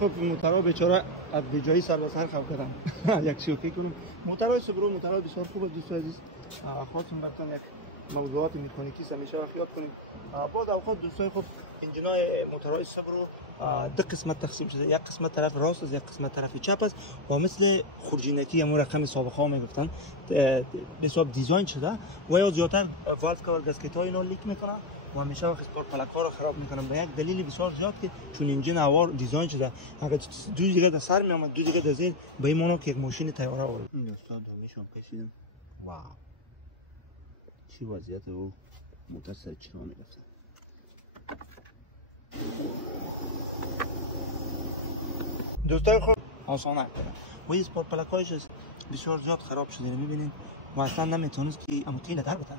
خب موتورها بیچاره از بیجایی سر به سر خراب کردن. یک شوخی کنیم. موتورهای سوبرو موتورهای بسیار خوب است دوستان عزیز. خودتون وقتا یک موضوعات مکانیکی همیشه وقت یاد کنید. بعد اوقات دوستان خب انجینای موتورهای سوبرو دو قسمت تقسیم شده. یک قسمت طرف راست است، یک قسمت طرف چپ است و مثل خورجینکی همون رقم سابقه ها میگفتن به حساب دیزاین شده و یا زیادتر والو کاور گاسکت های اینا لیک میکنه و همیشه وقت اسپورت پلاک ها رو خراب میکنن به یک دلیل بسیار زیاد که چون انجین هوار دیزاین شده اگر دو دیگه در سر میامد دو دیگه در زیر به این معنی که یک ماشین طیاره آورد. این دوستان دامیشون کشیدم. واو چی وضعیت او موتور سر چرا میگفتن. دوستان خود آسانه کنم و این اسپورت پلاک هایش بسیار زیاد خراب شده میبینید و اصلا نمیتونست که اما تیل در بتن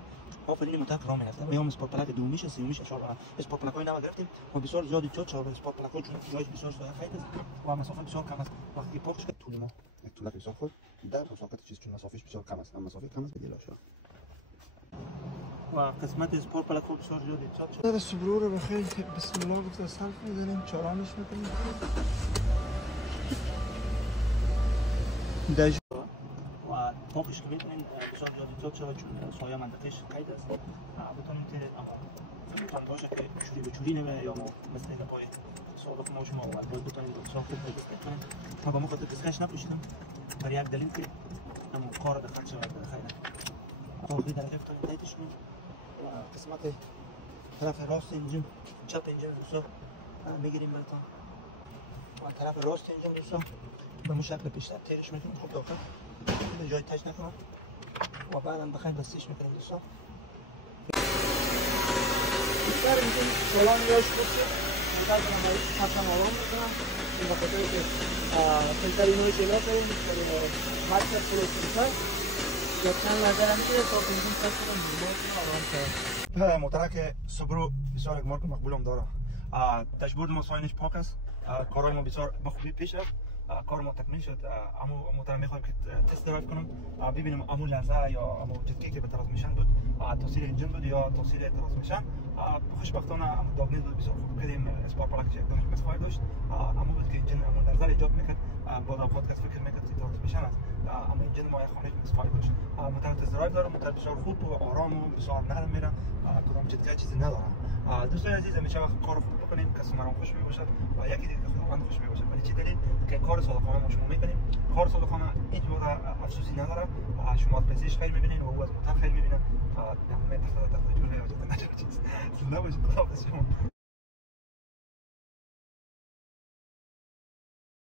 آفرین موتور راه میرفته و هم اسپورت پلاک دومیش و سومیش اشاره اسپورت پلاک های نو گرفتیم و بسیار زیادی چوت شده اسپورت پلاک ها چون جایش بسیار زیاد خیلی است و مسافت بسیار کم است وقتی پاکش کرد طول ما یک طولک بسیار خود در مسافت چیز چون مسافت بسیار کم است مسافت کم است بدیل شده و قسمت اسپورت پلاک ها بسیار زیادی چوت شده. در سوبرو رو بخیر بسم الله گفته صرف می‌زنیم چارانش می‌کنیم داش و پاکش که می‌کنیم بسیار زیادی چوت شده چون سایه منطقه‌اش قید است بتونیم تیر اما باشه که چوری به چوری نمیره یا مثل این پای سابق ما شما باید بتونیم بسیار خوب تست کنیم ما با مخاطر کسکش نپوشیدم برای یک دلیل که اما کار دقت شود خیلی آخری درجه بتونیم تاییدش کنیم قسمت طرف راست انجین چپ انجین دوستا میگیریم براتون و طرف راست انجین دوستا به مو شکل بیشتر تیرش میکنیم خوب داخل جای تاچ نکنم و بعدم بخوایم بستیش میکنیم دوستا بیشتر میکنیم سولان یاش بسید بیشتر کنم باید حتما آرام میکنم این بخاطر که فیلتر اینویش ایلا کنیم مطلب پلوس میکنم یا چند لحظه هم که تا بنزین سر کنم بیمار کنم آرام کنم موتره که سوبرو بسیار یک مارک مقبول هم داره داشبورد ما ساینش پاک است کارهای ما بسیار بخوبی پیش رفت کار ما تکمیل شد اما موتور میخوایم که تست درایو کنم ببینم امو لرزه یا امو جدکی که به ترانسمیشن بود تاثیر انجین بود یا تاثیر ترانسمیشن خوشبختانه امو داغنی بود بسیار خوب کردیم اسپارک پلاک یک دانش مسفای داشت امو بود که انجین امو لرزه ایجاد میکرد بعد اوقات کس فکر میکرد که ترانسمیشن است اما انجین ما یک خانش مسفای داشت موتور تست درایو داره موتور بسیار خوب و آرام و بسیار نرم میره کدام جدکی چیزی نداره دوستان عزیز همیشه وقت کار خوب بکنیم کسومران خوش باشد و یکی دیگه خداوند خوش باشد ولی چه دلیل که کار صادقانه ما شما میکنیم کار صادقانه هیچ موقع افسوسی نداره شما پرسیش خیلی میبینین و او از موتور خیلی میبینه همه تخت جوره یا جدا نجار چیز زنده باشید خدا حافظ شما.